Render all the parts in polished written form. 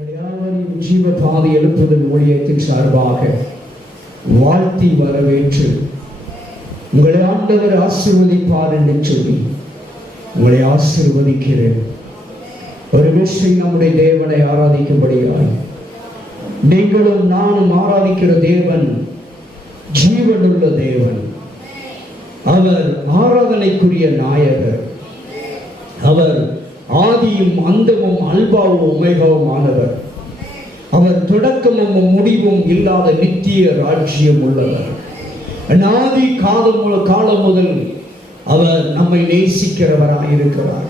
யாவரையும் ஜீவ பாதை எழுப்புதல் ஊழியத்தின் சார்பாக வாழ்த்தி வரவேற்று உங்களை ஆண்டவர் ஆசீர்வதிப்பார் என்று சொல்லி உங்களை ஆசீர்வதிக்கிறேன். ஒரு விஷயம், நம்முடைய தேவனை ஆராதிக்கும்படியாய் நீங்களும் நானும் ஆராதிக்கிற தேவன் ஜீவனுள்ள தேவன். அவர் ஆராதனைக்குரிய நாயகர். அவர் ஆதியும் அந்தமும் அல்பாவும் ஒமேகாவும் ஆனவர். அவர் தொடக்கமும் முடிவும் இல்லாத நித்திய ராஜ்யம் உள்ளவர். ஆதி காலம் முதல் அவர் நம்மை நேசிக்கிறவராக இருக்கிறார்.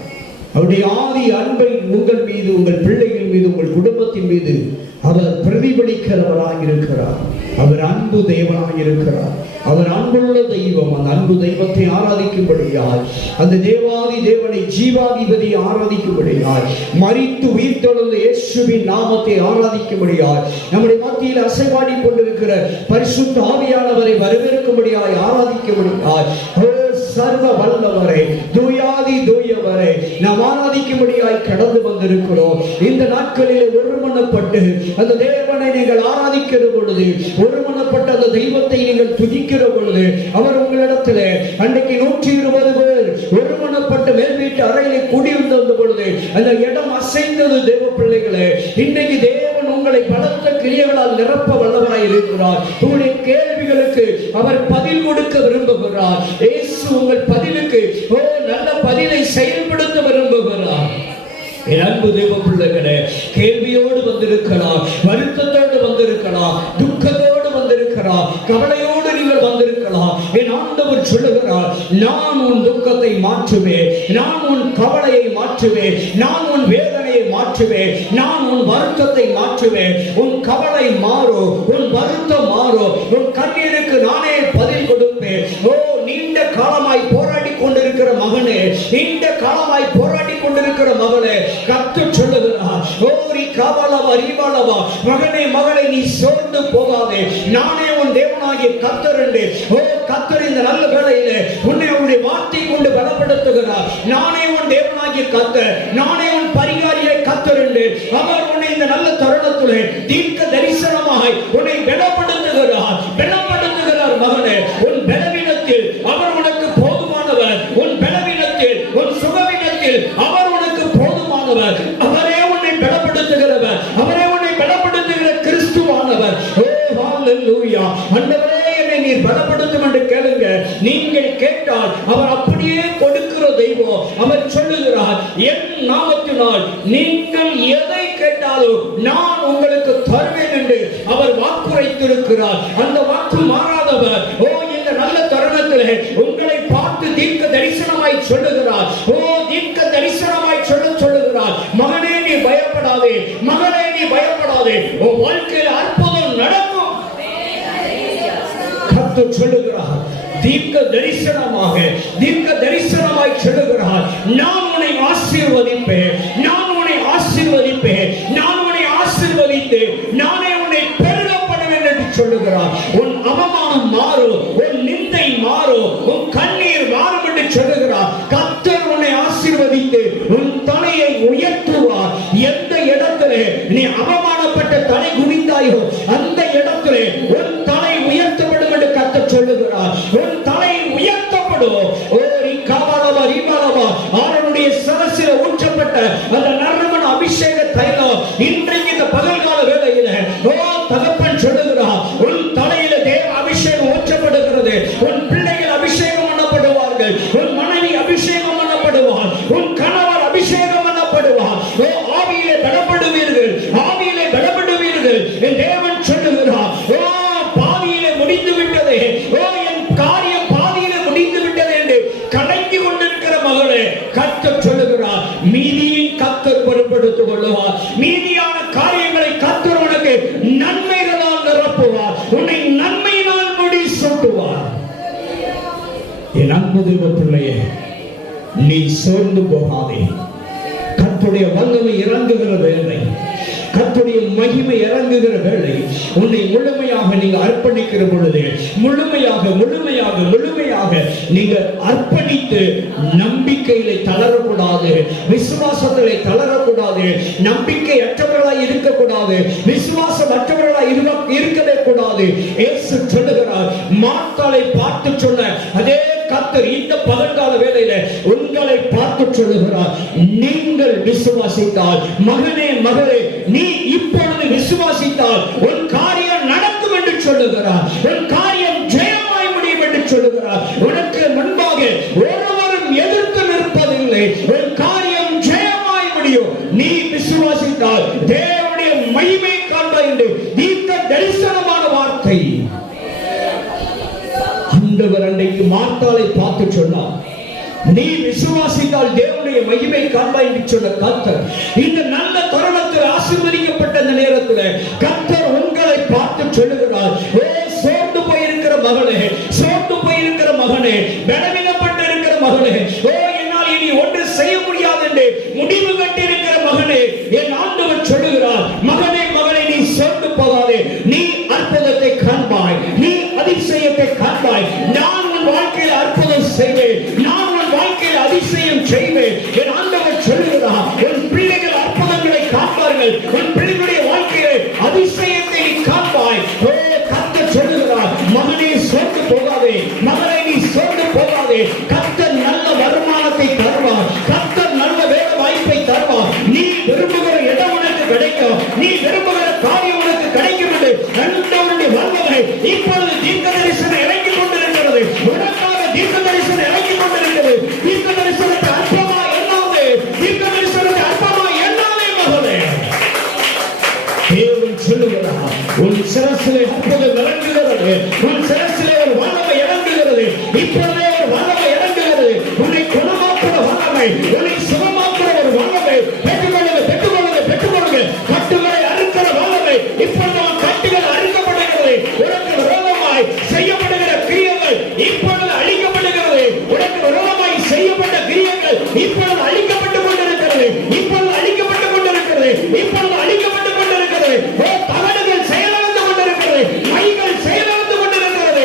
அவருடைய ஆதி அன்பை உங்கள் மீது, உங்கள் பிள்ளைகள் மீது, உங்கள் குடும்பத்தின் மீது அவர் பிரதிபலிக்கிறவராக இருக்கிறார். அவர் அன்பு தேவனாக இருக்கிறார். அவர் அன்புள்ள தெய்வம். அந்த அன்பு தெய்வத்தை ஆராதிக்கும்படியாய், அந்த தேவாதி தேவனை ஜீவாதிபதி ஆராதிக்கும்படியாய், மரித்து உயிர்த்தெழுந்த இயேசுவின் நாமத்தை ஆராதிக்கும்படியாய், நம்முடைய மத்தியில் அசைவாடி கொண்டிருக்கிற பரிசுத்த ஆவியானவரை வரவேற்கும்படியாய் ஆராதிக்கும்படியாய், சர்வ வல்லவரை, தூயாதி தூயவரை நாம் ஆராதிக்கும்படியாய் கடந்து வந்திருக்கிறோம். இந்த நாட்களிலே ஒருமனப்பட்டு அந்த தேவனை நீங்கள் ஆராதிக்கிற பொழுது, ஒருமனப்பட்ட அந்த தெய்வத்தை நீங்கள் துதிக்கிற பொழுது, அவர் உங்களிடத்திலே அன்றைக்கு 120 பேர் ஒருமனப்பட்ட மேல் வீட்டு அறையிலே கூடியிருந்த பொழுது அந்த இடம் அசைந்தது. தேவ பிள்ளைகளே, இன்றைக்கு தேவன் உங்களை பலத்த கிரியைகளால் நிரப்ப வல்லவராய் இருக்கிறார். உங்களுடைய கேள்விகளுக்கு அவர் பதில் கொடுக்க விரும்புகிறார். இயேசு உங்கள் பதிலுக்கு நல்ல பதிலை செயல்படுத்த விரும்புகிறார். என் அன்பு தேவ பிள்ளைகளே, கேள்வியோடு வந்திருக்கலாம், வருத்தத்தோடு வந்திருக்கலாம், துக்கத்தோடு வந்திருக்கலாம், கவலையோடு நீங்கள் வந்திருக்கலாம். என் ஆண்டவர் சொல்லுகிறார், நான் உன் துக்கத்தை மாற்றுவேன், நான் உன் கவலையை மாற்றுவேன், நான் உன் வேதனையை மாற்றுவேன், நான் உன் வருத்தத்தை மாற்றுவேன். உன் கவலை மாறும், உன் வருத்தம் மாறும், உன் கண்ணீருக்கு நானே பதில் கொடுப்பேன். நீண்ட காலமாய் போராடி கொண்டிருக்கிற மகனே, நீண்ட காலமாய் போராடி கொண்டிருக்கிற மகனே, கர்த்தர் சொல்லுகிறார், மகனே மகளே, நீ சோர்ந்து போகாதே, நானே உன் தேவனாகிய கர்த்தர் என்று. கர்த்தர் இந்த நல்ல வேளையிலே உன்னை உன்னுடைய வார்த்தை கொண்டு பலப்படுத்துகிறார். நானே உன் தேவனாகிய கர்த்தர், நானே உன் பரிகாரியை கர்த்தர் என்று. அவர் உன்னை இந்த நல்ல தருணத்திலே தீர்க்க தரிசனமாய் உன்னை பலப்படுத்துகிறார், பலப்படுத்துகிறார். மகனே, உன் பலவீனத்தில் அவர் உனக்கு போதுமானவர், உன் பலவீனத்தில், உன் சுகவீனத்தில் அவர் உனக்கு போதுமானவர். அவரே உன்னை பலப்படுத்துகிறவர், அவரே உன்னை பலப்படுத்துகிற கிறிஸ்துவானவர். ஹல்லேலூயா. ஆண்டவரே, என்னை நீர் பலப்படுத்தும் என்று கேளுங்க. நீங்கள் கேட்டால் அவர் அப்படியே கொடுக்கிற தெய்வம். அவர் சொல்லுகிறார், என் நாமத்தினால் நீங்கள் எதை கேட்டாலும் நான் உங்களுக்கு தருவேன் என்று அவர் வாக்குரைத்திருக்கிறார். அந்த வாக்கு மாறாதவர். இந்த நல்ல தருணத்திலே உங்களை பார்த்து தீர்க்க தரிசனமாய் சொல்லுகிறார். தீர்க்க தரிசனமாய் சொல்லுகிறார், மகனே நீ பயப்படாதே, மகளே நீ பயப்படாதே, உன் வாழ்க்கையில் அற்புதம் நடக்கும். கர்த்தர் சொல்லுகிறார், தீர்க்க தரிசனமாக, தீர்க்க தரிசனமாய் சொல்லுகிறார், நான் உன்னை ஆசீர்வதிப்பேன், நான் உன்னை ஆசீர்வதிப்பேன், நான் உன்னை ஆசீர்வதித்து நானே உன்னை பெருக பண்ணுவேன் என்று சொல்லுகிறார். உன் அவமானம் மாறும், உன் நிந்தை மாறும், உன் கண்ணீர் மாறும் என்று சொல்லுகிறார். கர்த்தர் உன்னை ஆசீர்வதித்து உன் தலையை உயர்த்துவார். எந்த இடத்திலே நீ அவமானப்பட்ட தலை குனிந்தாயோ அந்த இடத்திலே உன் தலை உயர்த்தப்படும் என்று கர்த்தர் சொல்லுகிறார். உன் தலை உயர்த்தப்படும். ஆரோனுடைய சரசில ஊற்றப்பட்ட அந்த நறுமண அபிஷேக தைலம் இன்றைக்கு இந்த பகல்கால வேளையில தகப்பன் சொல்லுகிறார், உன் தலையில தேவ அபிஷேகம் ஊற்றப்படுகிறது. உன் பிள்ளைகள் அபிஷேகம் பண்ணப்படுவார்கள், உன் மனைவி அபிஷேகம் பண்ணப்படுவார், உன் கணவர் அபிஷேகம் பண்ணப்படுவார். ஆவியிலே பலப்படுவீர்கள், ஆவியிலே பலப்படுவீர்கள். என் தேவன் சொல்லுகிறார், பாதியிலே முடிந்து விட்டதே, என் காரியம் பாதியிலே முடிந்து விட்டது என்று கலங்கி கொண்டிருக்கிற மகளே, கர்த்தர் சொல்லுகிறார், மீதியின் கர்த்தர் பொறுப்படுத்திக் கொள்ளுவார். மீதியான காரியங்களை கர்த்தர் உனக்கு நன்மைகளால் நிரப்புவார், உன்னை நன்மையினால் முடி சூட்டுவார். என் அன்பு தேவ பிள்ளையே, நீ சோர்ந்து போகாதே. கர்த்தருடைய வல்லமை இறங்குகிற வேலை, கர்த்தருடைய மகிமை இறங்குகிற வேளை உன்னை முழுமையாக நீங்க அர்ப்பணிக்கிற பொழுது முழுமையாக நீங்க அர்ப்பணித்து நம்பிக்கையிலே தளரக்கூடாது, விசுவாசத்திலே தளரக்கூடாது, நம்பிக்கை அற்றவர்களாய் இருக்கக்கூடாது, விசுவாசம் அற்றவர்களாய் இருக்கவே கூடாது. இயேசு சொல்லுகிறார், மார்த்தாளை பார்த்து சொன்ன அதே கர்த்தர் இந்த பகல்கால வேளையில உங்களை பார்த்து சொல்லுகிறார், நீங்கள் விசுவாசித்தால், மகனே மகளே, நீ இப்பொழுது விசுவாசித்தால் உன் காரியம் நடக்கும் என்று சொல்லுகிறார். உன் காரியம் ஜெயமாய் முடியும் என்று சொல்லுகிறார். உனக்கு முன்பாக ஒருவரும் எதிர்த்து நிற்பதில்லை. உன் காரியம் ஜெயமாய் முடியும். நீ விசுவாசித்தால் தேவனுடைய மகிமை காண்பாய் என்று தீர்க்க தரிசனமான வார்த்தை ஆண்டவர் அன்றைக்கு மார்த்தாளை பார்த்து சொன்னார். நீ விசுவாசித்தால் தேவனுடைய மகிமை காண்பாய் என்று சொன்ன கர்த்தர் இந்த நல்ல தருணத்தில் ஆசீர்வதிக்கப்பட்ட இந்த நேரத்தில் கர்த்தர் உங்களை பார்த்து சொல்லுகிறார், ஓ சோர்ந்து போயிருக்கிற மகளே, சோர்ந்து போயிருக்கிற மகனே, பலவீனப்பட்டு இருக்கிற மகளே, ஓ என்னால் இனி ஒன்று செய்ய முடியாது என்று முடிவு கட்டியிருக்கிற மகனே, என் ஆண்டவர் சொல்லுகிறார், மகனே மகளே, நீ சோர்ந்து போகாதே, நீ அற்புதத்தை காண்பாய், நீ அதிசயத்தை காண்பாய். நான் உன் வாழ்க்கையில் அற்புதம் செய்வேன், நான் உன் வாழ்க்கையில் அதிசயம் செய்வேன். என் ஆண்டவர் சொல்லுகிறார், உன் பிள்ளைகள் அற்புதங்களை காண்பார்கள், உன் பிள்ளைகளுடைய வாழ்க்கையை அதிசயத்தை காண்பாய். கர்த்தர் சொல்லுகிறார், மகனே சோர்ந்து போகாதே, மகளே நீ சோர்ந்து போகாதே. கர்த்தர் நல்ல வருமானத்தை தருவார், கர்த்தர் நல்ல வேலை வாய்ப்பை தருவார். நீ விரும்புகிற இடம் உனக்கு கிடைக்கும், நீ விரும்புகிற காரியம் உனக்கு கிடைக்கும் என்று ஆண்டவருடைய வல்லமை இப்பொழுது தீர்க்க தரிசனம் இறங்கிக் கொண்டிருக்கிறது. உனக்காக தீர்க்க தரிசனம் இறங்கிக் கொண்டிருக்கிறது. தீர்க்க தரிசனத்தை அற்பமா எண்ணாதே, தீர்க்க தரிசனத்தை அற்பமா எண்ணாதே மகளே. தேவன் சொல்லுகிறார், உன் சிரசிலே அற்புதம் இறங்குகிறது, உன் சிரசிலே ஒரு வல்லமை இறங்குகிறது, இப்பொழுதே ஒரு வல்லமை இறங்குகிறது. உன்னை குணமாக்குற வல்லமை, உன்னை சுகமாக்குற ஒரு வல்லமை பெற்றுக்கொள்ளுங்க, பெற்றுக்கொள்ளுங்க, பெற்றுக்கொள்ளுங்க. கட்டுகளை அறுக்கிற வல்லமை இப்பொழுது அவன் கட்டுகள் அறுக்கப்படுகிறது. உனக்கு விரோதமாய் செய்யப்படுகிற கிரியைகள் இப்பொழுது அழிக்கப்படுகிறது. உனக்கு விரோதமாய் செய்யப்பட்ட கிரியைகள் இப்பொழுது அழிக்கப்பட்டுக் கொண்டிருக்கிறது, இப்பொழுது அழிக்கப்பட்டுக் கொண்டிருக்கிறது, இப்பொழுது அழிக்கப்பட்டுக் கொண்டிருக்கிறது. தகடுகள் செயலிழந்து கொண்டிருக்கிறது, மைகள் செயலிழந்து கொண்டிருக்கிறது.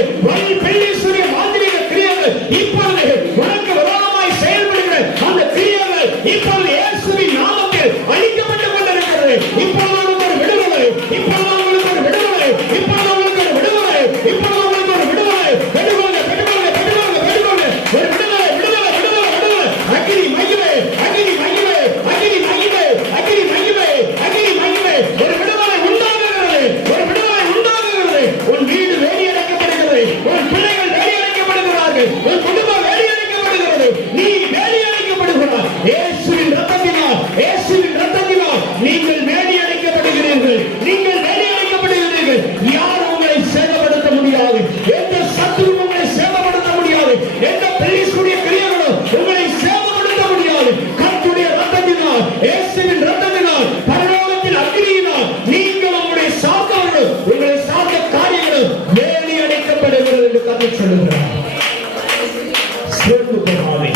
பெல்லீசுடைய மாந்திரீக கிரியைகள் இப்பொழுது உனக்கு விரோதமாய் செயல்படுகிற அந்த கிரியைகள் இப்பொழுது இயேசுவின் நாமத்தில் அழிக்கப்பட்டுக் கொண்டிருக்கிறது. இப்பொழுது உங்களுக்கு ஒரு விடுதலை, இப்பொழுது உங்களுக்கு ஒரு விடுதலை, இப்பொழுது உங்களுக்கு ஒரு விடுதலை, இப்பொழுது உங்களுக்கு ஒரு விடுதலை. பெற்றுக்கொள்ளுங்க, பெற்றுக்கொள்ளுங்க, பெற்றுக்கொள்ளுங்க, பெற்றுக்கொள்ளுங்க. ஒரு விடுதலை, விடுதலை, விடுதலை, விடுதலை. அக்கினி மகிமை, அக்கினி மகிமை, அக்கினி மகிமை, அக்கினி மகிமை, அக்கினி மகிமை. ஒரு விடுதலை உண்டாகுகிறது, ஒரு விடுதலை உண்டாகுகிறது. உன் வீடு வேலியடைக்கப்படுகிறது, உன் பிள்ளைகள் வேலியடைக்கப்படுகிறார்கள், உன் குடும்பம் வேலியடைக்கப்படுகிறது, நீ வேலியடைக்கப்படுகிறாய். இயேசுவின் இரத்தத்தினால், இயேசுவின் இரத்தத்தினால் நீங்கள் வேலியடைக்கப்படுகிறீர்கள், நீங்கள் வேலியடைக்கப்படுகிறீர்கள். யாரும் உங்களை சேதப்படுத்த முடியாது, எந்த சத்துருவும் உங்களை சேதப்படுத்த முடியாது, எந்த பெல்லீசுடைய கிரியைகளும் உங்களை சேதப்படுத்த முடியாது. கர்த்தருடைய இரத்தத்தினால், இயேசுவின் இரத்தத்தினால், பரலோகத்தின் அக்கினியினால் நீங்கள் உங்களுடைய சார்ந்தவர்கள், உங்களை சார்ந்த காரியங்கள் வேலியடைக்கப்படுகிறது என்று கர்த்தர் சொல்லுகிறார். சோர்ந்து போகாதே,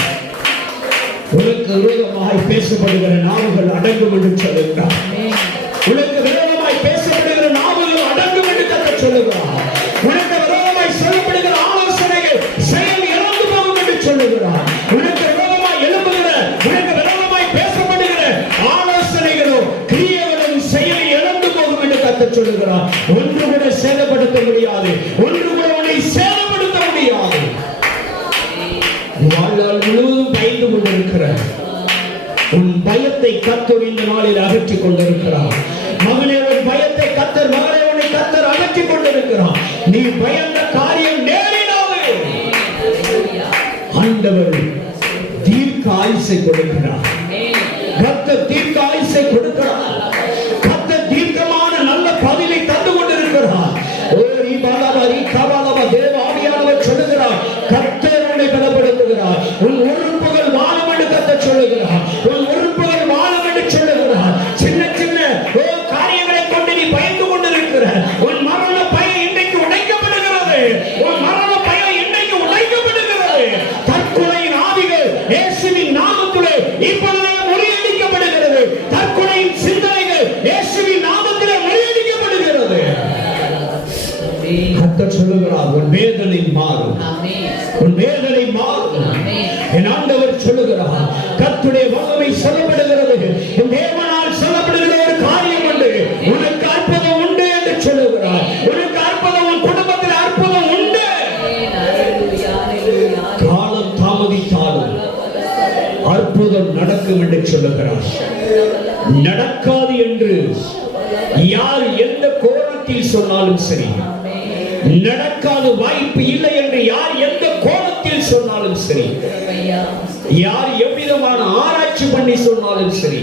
உனக்கு விரோதமாய் பேசப்படுகிற நாவுகள் அடங்கும் என்று சொல்லுகிறார். உனக்கு விரோதமாய் பேசப்படுகிற நாவுகள் அடங்கும் என்று கர்த்தர் சொல்லுகிறார். உனக்கு விரோதமாய் சொல்லப்படுகிற ஆலோசனைகள் செயல் இழந்து போகும் என்று சொல்லுகிறார். உனக்கு விரோதமாய் எழுப்புகிற, உனக்கு விரோதமாய் பேசப்படுகிற ஆலோசனைகளும் கிரியைகளும் செயல் இழந்து போகும் என்று கர்த்தர் சொல்லுகிறார். ஒன்று கூட சேதப்படுத்த முடியாது, ஒன்று கூட உன்னை சேதப்படுத்த முடியாது. வாழ்நாள் முழுவதும் பயந்து கொண்டிருக்கிற உன் பயத்தை கர்த்தர் இந்த நாளில் அகற்றிக் கொண்டிருக்கிறார். மகனே, உன் பயத்தை கர்த்தர், மகளே உன்னை கர்த்தர் அகற்றிக் கொண்டிருக்கிறார். நீ பயந்த காரியம் நேரிடாது. ஆண்டவர் தீர்க்க ஆயுசை கொடுக்கிறார். கர்த்தர் தீர்க்க ஆயுசை கொடுக்கிறார். கர்த்தர் தீர்க்கமான நல்ல பதிலை தந்து கொண்டிருக்கிறார். தேவ ஆவியானவர் சொல்லுகிறார், கர்த்தர் உன்னை பலப்படுத்துகிறார். உன் உறுப்புகள் வாழும் என்று கர்த்தர் சொல்லுகிறார். உன் உறுப்புகள் வாழும் என்று சொல்லுகிறார். சின்ன சின்ன காரியங்களை கொண்டு நீ பயந்து கொண்டிருக்கிற உன் மரண பயம் இன்றைக்கு உடைக்கப்படுகிறது. உன் மரண பயம் இன்றைக்கு உடைக்கப்படுகிறது. தற்கொலையின் ஆவிகள் இயேசுவின் நாமத்திலே இப்பொழுதே முறியடிக்கப்படுகிறது. தற்கொலையின் சிந்தனைகள் இயேசுவின் உன் வேதனை மாறும். என் ஆண்டவர் சொல்லுகிறார், கர்த்தருடைய வல்லமை சொல்லப்படுகிறது. என் தேவனால் சொல்லப்படுகிற ஒரு காரியம் உண்டு, உனக்கு அற்புதம் உண்டு என்று சொல்லுகிறார். உனக்கு அற்புதம், உன் குடும்பத்தில் அற்புதம் உண்டு. காலம் தாமதித்தாலும் அற்புதம் நடக்கும் என்று சொல்லுகிறார். நடக்காது என்று யார் எந்த கோணத்தில் சொன்னாலும் சரி, நடக்காத வாய்ப்பு இல்லை என்று யார் எந்த கோணத்தில் சொன்னாலும் சரி, யார் எவ்விதமான ஆராய்ச்சி பண்ணி சொன்னாலும் சரி,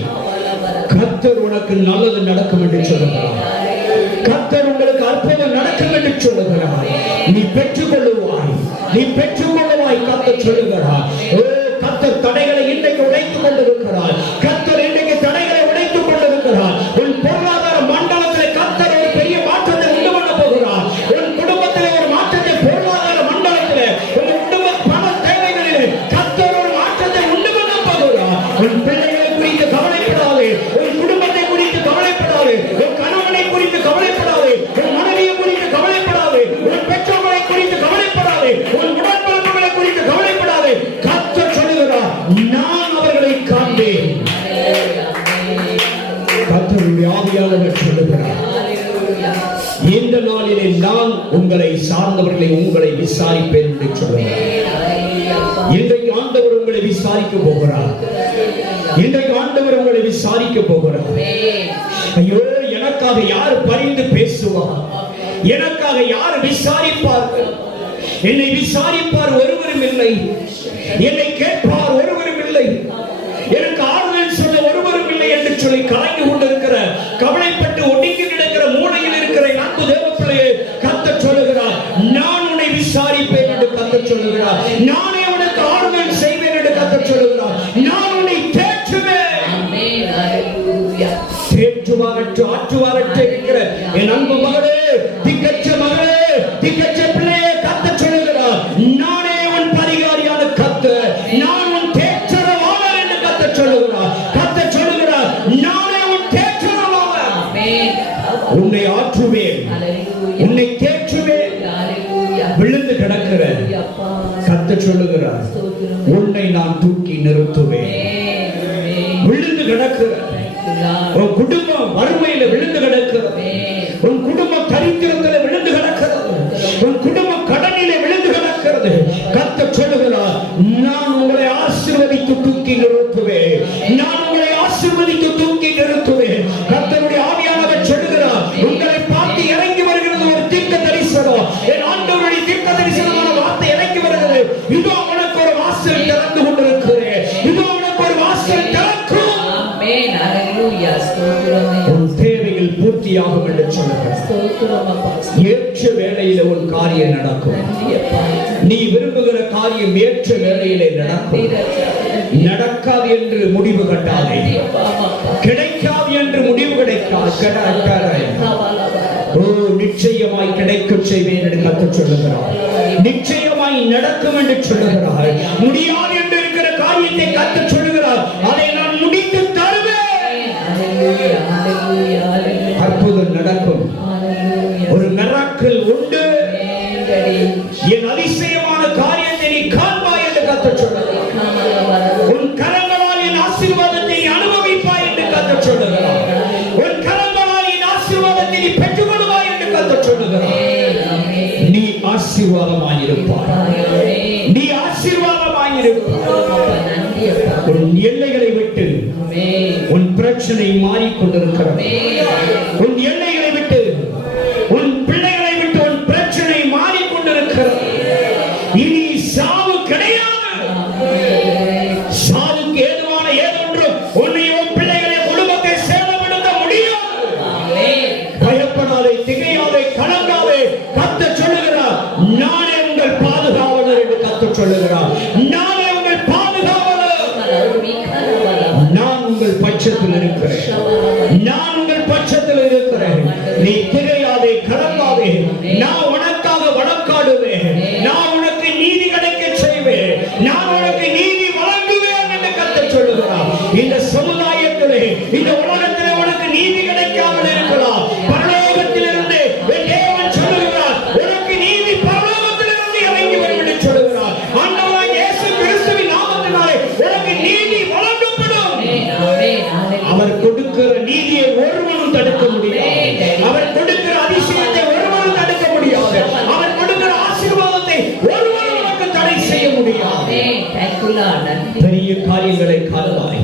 கர்த்தர் உனக்கு நல்லது நடக்கும் என்று சொல்லுகிறார். கர்த்தர் உங்களுக்கு அற்புதம் நடக்கும் என்று சொல்லுகிறார். நீ பெற்றுக்கொள்ளுவாய், நீ பெற்றுக்கொள்ளுவாய். கர்த்தர் சொல்லுகிறார், கர்த்தர் தடைகளை இன்றைக்கு உடைத்துக் கொண்டிருக்கிறார். கர்த்தர் இன்றைக்கு தடைகளை உடைத்துக் கொண்டிருக்கிறார். உன் பொருளாதார மண்டலத்தில் கர்த்தர் ஒரு பெரிய மாற்றத்தை உண்டு பண்ண போகிறார். உன் குடும்பத்தில் ஒரு மாற்றத்தை, பொருளாதார மண்டலத்தில், உன் குடும்ப பண தேவைகளில் கர்த்தர் ஒரு மாற்றத்தை உண்டு பண்ண போகிறார். உன் பிள்ளைகளை குறித்து கவலைப்படாதே, உன் குடும்பத்தை குறித்து கவலைப்படாதே, உன் கணவனை குறித்து கவலைப்படாதே, உன் மனைவியை குறித்து கவலைப்படாதே, உன் பெற்றோர்களை குறித்து கவலைப்படாதே, உன் உடன்பிறப்புகளை குறித்து கவலைப்படாதே. கர்த்தர் சொல்லுகிறார், நான் அவர்களை காண்பேன். கர்த்தருடைய ஆவியானவர் சொல்லுகிறார், இந்த நாளிலே நான் உங்களை சார்ந்தவர்களை உங்களை விசாரிப்பேன் என்று சொல்லுகிறார். இன்றைக்கு ஆண்டவர் உங்களை விசாரிக்க போகிறார். இன்றைக்கு ஆண்டவர் உங்களை விசாரிக்க போகிறார். ஐயோ, எனக்காக யார் பரிந்து பேசுவார்? எனக்காக யார் விசாரிப்பார்கள்? என்னை விசாரிப்பார் ஒருவரும் இல்லை, என்னை கேட்பார் ஒருவரும் இல்லை, எனக்கு ஆறுதல் சொல்ல ஒருவரும் இல்லை என்று சொல்லி கலங்கி கொண்டிருக்கிற, கவலைப்பட்டு ஒடுங்கி கிடக்கிற, மூளையில் இருக்கிற அன்பு தேவப்பிள்ளையே, கர்த்தர் சொல்லுகிறார், நான் உன்னை விசாரிப்பேன் என்று கர்த்தர் சொல்லுகிறார். நானே உனக்கு ஆறுதல் செய்வேன் என்று கர்த்தர் சொல்லுகிறார். நான் உன்னை தேற்றுவேன். தேற்றுவாரற்று ஆற்றுவாரற்று இருக்கிற என் அன்பு மகளே, திக்கச்ச மகளே, திக்கச்ச பிள்ளையே, கர்த்தர் சொல்லுகிறார், நானே உன் பரிகாரியான கர்த்தர், நான் உன் தேற்றரவாளர் என்று கர்த்தர் சொல்லுகிறார். கர்த்தர் சொல்லுகிறார், நானே உன் தேற்றரவாளர். உன்னை ஆற்றுவேன், உன்னை தேற்றுவேன். விழுந்து கிடக்கிற கர்த்தர் சொல்லுகிறார், உன்னை நான் தூக்கி நிறுத்துவேன். விழுந்து கிடக்கிற உன் குடும்பம் வறுமையில விழுந்து கிடக்கிறது, உன் குடும்பம் தரித்திரத்தில் விழுந்து கிடக்கிறது, உன் குடும்பம் கடனிலே விழுந்து கிடக்கிறது. கர்த்தர் சொல்லுகிறார், நான் உங்களை ஆசீர்வதித்து தூக்கி நிறுத்துவேன். நான் உங்களை ஆசீர்வதித்து தூக்கி நிறுத்துவேன். கர்த்தருடைய ஆவியானவர் சொல்லுகிறார், உங்களை பார்த்து இறங்கி வருகிறது ஒரு தீர்க்க தரிசனம். என் ஆண்டவருடைய தீர்க்க தரிசனமான வார்த்தை இறங்கி வருகிறது. இதோ உனக்கு ஒரு வாசல் திறந்து கொண்டிருக்கிறேன். இதோ உனக்கு ஒரு வாசல் திறக்கும். உன் தேவைகள் பூர்த்தியாகும் என்று சொல்லுகிறார். ஏற்ற வேளையில உன் காரியம் நடக்கும். நீ விரும்புகிற காரியம் ஏற்ற வேளையிலே நடக்கும். நடக்காது என்று முடிவு கட்டாதே, கிடைக்காது என்று முடிவு கிடைக்காது. நிச்சயமாய் கிடைக்கும் செய்வேன் என்று கர்த்தர் சொல்லுகிறார். நிச்சயமாய் நடக்கும் என்று சொல்லுகிறார். முடியாது என்று இருக்கிற காரியத்தை கர்த்தர் சொல்லுகிறார், அதை நான் முடித்து தருவேன். அற்புதம் நடக்கும். ஒரு மிராக்கிள் உண்டு. என் அதிசயமான காரியத்தை நீ காண்பாய் என்று கர்த்தர் சொல்லுகிறார். உன் கரங்களால் என் ஆசீர்வாதத்தை அனுபவிப்பாய் என்று கர்த்தர் சொல்லுகிறார். உன் கரங்களால் என் ஆசீர்வாதத்தை நீ பெற்றுக்கொள்வாய் என்று கர்த்தர் சொல்லுகிறார். நீ ஆசீர்வாதமாயிருப்பாய். நீ ஆசீர்வாதமாயிருப்பாய். உன் எல்லைகளை விட்டு உன் பிரச்சனை மாறிக்கொண்டிருக்கிறது. உன் எல்லைகளை விட்டு, உன் பிள்ளைகளை விட்டு உன் பிரச்சனை மாறிக்கொண்டிருக்கிறது. இனி சாவு கிடையாது. சாவுக்கு ஏதுவான ஏதொன்றும் உன்னையும் பிள்ளைகளை குடும்பத்தை சேதப்படுத்த முடியாது. பயப்படாதே, திகையாதே, கலங்காதே. கர்த்தர் சொல்லுகிறார், நானே உங்கள் பாதுகாவலர் என்று கர்த்தர் சொல்லுகிறார். நானே உங்கள் பாதுகாவலர். நான் உங்கள் பட்சத்தில் இருக்கிறேன். நான் உங்கள் பட்சத்தில் இருக்கிறேன். நீ திகையாதே, கலங்காதே. நான் உனக்காக வழக்காடுவேன். நான் உனக்கு நீதி கிடைக்க செய்வேன். நான் உனக்கு நீதி வழங்குவேன் என்று கர்த்தர் சொல்லுகிறார். இந்த சமுதாயத்திலே, இந்த உலகத்திலே உனக்கு நீதி கிடைக்காமல் இருக்கலாம். பரலோகத்திலிருந்து தேவன் சொல்லுகிறார், உனக்கு நீதி பரலோகத்திலிருந்து இறங்கி வரும் என்று ஒருவரும் உனக்கு தடை செய்ய முடியாது. பெரிய காரியங்களை காண்பாய்.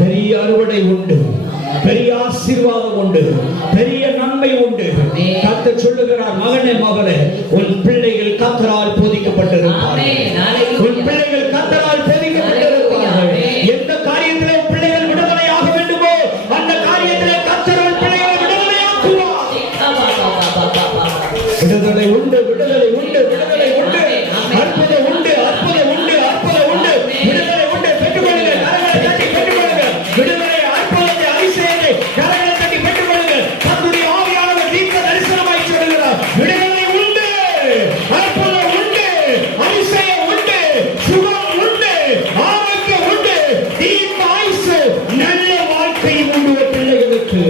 பெரிய அறுவடை உண்டு, பெரிய ஆசீர்வாதம் உண்டு, பெரிய நன்மை உண்டு. கர்த்தர் சொல்லுகிறார், மகனே மகளே, உன் பிள்ளைகள் கர்த்தரால் போதிக்கப்பட்டிருப்பார்கள். உன் பிள்ளைகள் கர்த்தரால் போதிக்கப்பட்டிருப்பார்கள். எந்த காரியத்திலே பிள்ளைகள் விடுதலையாக வேண்டுமோ அந்த காரியத்திலே கர்த்தரால் பிள்ளைகளை விடுதலையாக்குவார். விடுதலை உண்டு, விடுதலை உண்டு, விடுதலை உண்டு, அற்புதம் உண்டு, அற்புதம் உண்டு, அற்புதம் உண்டு, விடுதலை உண்டு. பெற்றுக்கொள்ளுங்க, கரங்களை தட்டி பெற்றுக்கொள்ளுங்க. விடுதலை, அற்புதத்தை, அதிசயத்தை கரங்களை தட்டி பெற்றுக்கொள்ளுங்க. கர்த்தருடைய ஆவியானவர் தீர்க்க தரிசனமாய் சொல்லுகிறார், விடுதலை உண்டு, அற்புதம் உண்டு, அதிசயம் உண்டு, சுகம் உண்டு, ஆரோக்கியம் உண்டு, தீர்க்க ஆயுசு, நல்ல வாழ்க்கையும் உண்டு பிள்ளைகளுக்கு.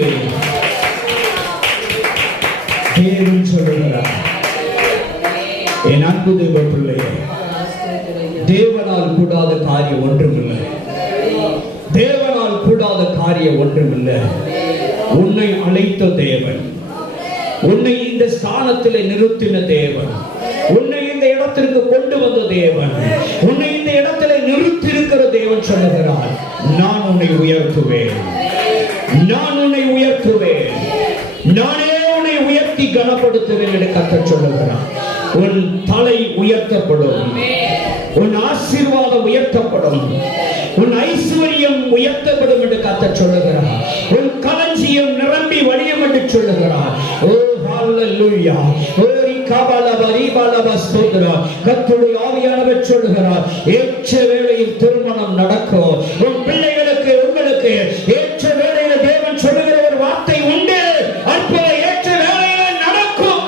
தேவன் சொல்லுகிறார், என் அன்பு தேவ பிள்ளையே, தேவனால் கூடாத காரியம் ஒன்றுமில்லை. தேவனால் கூடாத காரியம் ஒன்றுமில்லை. உன்னை அழைத்த தேவன், உன்னை இந்த ஸ்தானத்திலே நிறுத்தின தேவன், உன்னை இந்த இடத்திற்கு கொண்டு வந்த தேவன், உன்னை இந்த இடத்திலே நிறுத்தியிருக்கிற தேவன் சொல்லுகிறார், நான் உன்னை உயர்த்துவேன், நான் உன்னை உயர்த்துவேன், நானே உன்னை உயர்த்தி கனப்படுத்துவேன் என்று கர்த்தர் சொல்லுகிறார். உன் தலை உயர்த்தப்படும், உன் ஆசீர்வாதம் உயர்த்தப்படும், உன் ஐஸ்வர்யம் உயர்த்தப்படும் என்று கர்த்தர் சொல்லுகிறார். உன் களஞ்சியம் நிரம்பி வழியும் என்று சொல்லுகிறார். ஓ ஹalleluya, ஓ ரிகாபலபரிபலபஸ்தோத்ரா. கர்த்தருடைய ஆவியானவர் சொல்லுகிறார், ஏற்ற வேளையில் திருமணம் நடக்கும். உன் பிள்ளைகளுக்கு, உங்களுக்கு ஏற்ற வேளையில் தேவன் சொல்லுகிற ஒரு வார்த்தை உண்டு, அற்புத ஏற்ற வேளையில் நடக்கும்.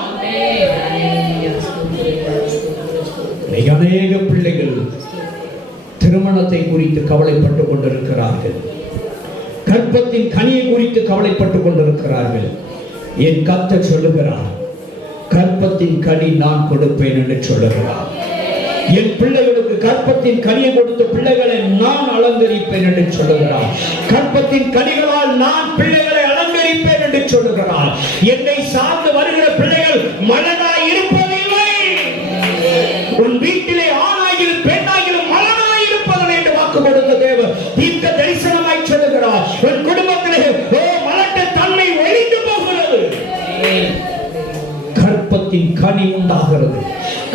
அநேக பிள்ளைகள் திருமணத்தை குறித்து கவலைப்பட்டுக் கொண்டிருக்கிறார்கள், கர்ப்பத்தின் கனியை குறித்து கவலைப்பட்டுக் கொண்டிருக்கிறார்கள். என் கர்த்தர் சொல்லுகிறார், கர்ப்பத்தின் கனி நான் கொடுப்பேன் என்று சொல்லுகிறார். என் பிள்ளைகளுக்கு கர்ப்பத்தின் கனியை கொடுத்த பிள்ளைகளை நான் அலங்கரிப்பேன் என்று சொல்லுகிறார். கர்ப்பத்தின் கனிகளால் நான் பிள்ளைகளை அலங்கரிப்பேன் என்று சொல்லுகிறார். என்னை சார்ந்து வருகிற பிள்ளைகள் மலனாய் இருப்பதில்லை. உன் வீட்டிலே ஆணாகிலும் பெண்ணாகிலும் மலனாய் இருப்பதில்லை என்று வாக்கு கொடுத்த தேவன் தீர்க்க தரிசனமாய் சொல்லுகிறார். உன் குடும்பத்திலே மலட்ட தன்மை ஒழிந்து போகிறது. கர்ப்பத்தின் கனி உண்டாகிறது.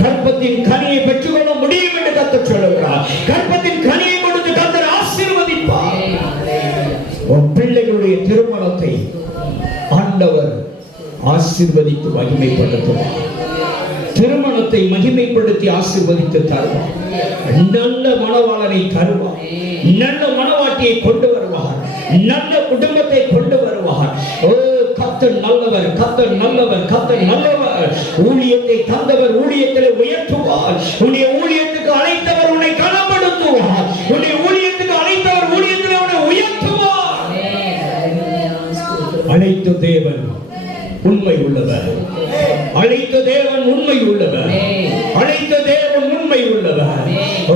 கர்ப்பத்தின் கனியை பெற்றுக்கொள்ள முடியும் என்று கர்த்தர் சொல்லுகிறார். கர்ப்பத்தின் கனியை கொடுத்து கர்த்தர் ஆசீர்வதிப்பார். உன் பிள்ளைகளுடைய திருமணத்தை ஆண்டவர் ஆசீர்வதித்து மகிமைப்படுத்துவார். திருமணத்தை மகிமைப்படுத்தி ஆசீர்வதித்து தருவார். நல்ல மணவாளனை தருவார். நல்ல மணவாட்டியை கொண்டு வருவார். நல்ல குடும்பத்தை கொண்டு வருவார். ஓ கர்த்தர் நல்லவர், கர்த்தர் நல்லவர், கர்த்தர் நல்லவர். ஊழியத்தை தந்தவர் ஊழியத்திலே உயர்த்துவார். உன்னுடைய ஊழியத்துக்கு அழைத்தவர் உன்னை கனப்படுத்துவார். உன்னுடைய ஊழியத்துக்கு அழைத்தவர் ஊழியத்திலே உன்னை உயர்த்துவார். அழைத்த தேவன் உண்மை உள்ளவர். அழைத்த தேவன் உண்மை உள்ளவர். அழைத்த தேவன் உண்மை உள்ளவர். ஓ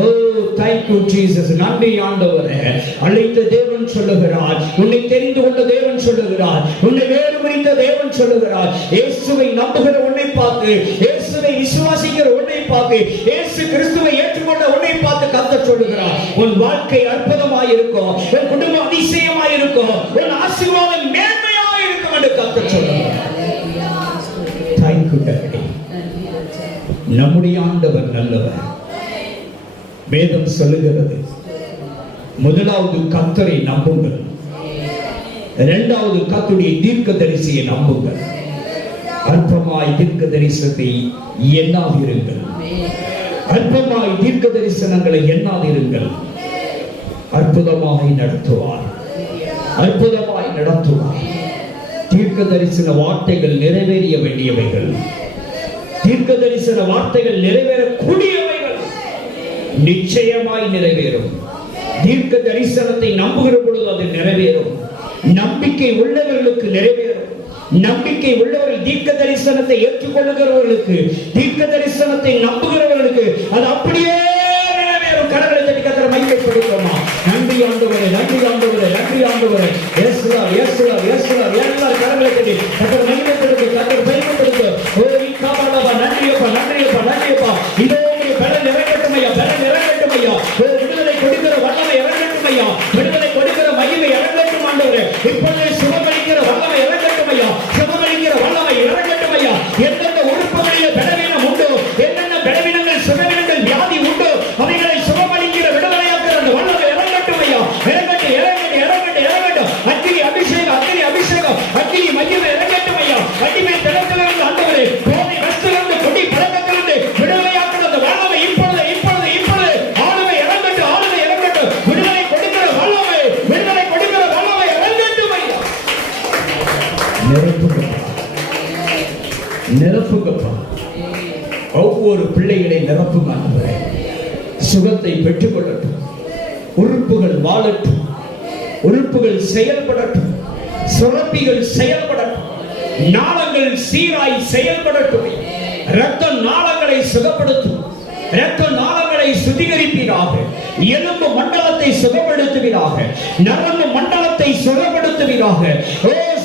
thank you Jesus, நன்றி ஆண்டவரே. அழைத்த தேவன் சொல்லுகிறார், உன்னை தெரிந்து கொண்ட தேவன் சொல்லுகிறார், உன்னை வேறு பிரித்த தேவன் சொல்லுகிறார். இயேசுவை நம்புகிற உன்னை பார்த்து, இயேசுவை விசுவாசிக்கிற உன்னை பார்த்து, இயேசு கிறிஸ்துவை ஏற்றுக்கொண்ட உன்னை பார்த்து கர்த்தர் சொல்லுகிறார், உன் வாழ்க்கை அற்புதமாய் இருக்கும், உன் குடும்பம் அதிசயமாய் இருக்கும், உன் ஆசீர்வாதம் மேன்மையாய் இருக்கும் என்று கர்த்தர் சொல்லுகிறார். Thank you Daddy. நம்முடைய ஆண்டவர் நல்லவர். வேதம் சொல்லுகிறது, முதலாவது கர்த்தரை நம்புங்கள், இரண்டாவது கர்த்தருடைய தீர்க்கதரிசியை நம்புங்கள். அற்பமாய் தீர்க்க தரிசனத்தை எண்ணாதிருங்கள். அற்பமாய் தீர்க்க தரிசனங்களை எண்ணாதிருங்கள். அற்புதமாய் நடத்துவார், அற்புதமாய் நடத்துவார். தீர்க்க தரிசன வார்த்தைகள் நிறைவேறிய வேண்டியவைகள், தீர்க்க தரிசன வார்த்தைகள் நிறைவேறக்கூடியவைகள், நிச்சயமாய் நிறைவேறும். தீர்க்க தரிசனத்தை நம்புகிற பொழுது அது நிறைவேறும். நம்பிக்கை உள்ளவர்களுக்கு நிறைவேறும். நம்பிக்கை உள்ளவர்கள், தீர்க்க தரிசனத்தை ஏற்றுக்கொள்ளுகிறவர்களுக்கு, தீர்க்க தரிசனத்தை நம்புகிறவர்களுக்கு அது அப்படியே நிறைவேறும். கரங்களை தட்டி கர்த்தரை மகிமைப்படுத்துவோமா? நன்றி ஆண்டவரே, நன்றி ஆண்டவரே, நன்றி ஆண்டவரே. Yes lord, yes lord, yes lord. எல்லாரும் கரங்களை தட்டி கர்த்தரை மகிமைப்படுத்து, கர்த்தரை மகிமைப்படுத்து. ஓ இக்காபலபா, நன்றியப்பா, நன்றியப்பா, நன்றியப்பா. இதோ நிரப்புங்கப்பா. ஒவ்வொரு பிள்ளைகளை நிரப்புங்க ஆண்டவரே. சுகத்தை பெற்றுக் கொள்ளட்டும், உறுப்புகள் வாழட்டும், உறுப்புகள் செயல்படட்டும், சுரப்பிகள் செயல்படட்டும், நாளங்கள் சீராய் செயல்படட்டும். இரத்த நாளங்களை சுகப்படுத்தும், இரத்த நாளங்களை சுத்திகரிப்பீராக. எலும்பு மண்டலத்தை சுகப்படுத்துவீராக, நரம்பு மண்டலத்தை சுகப்படுத்துவீராக,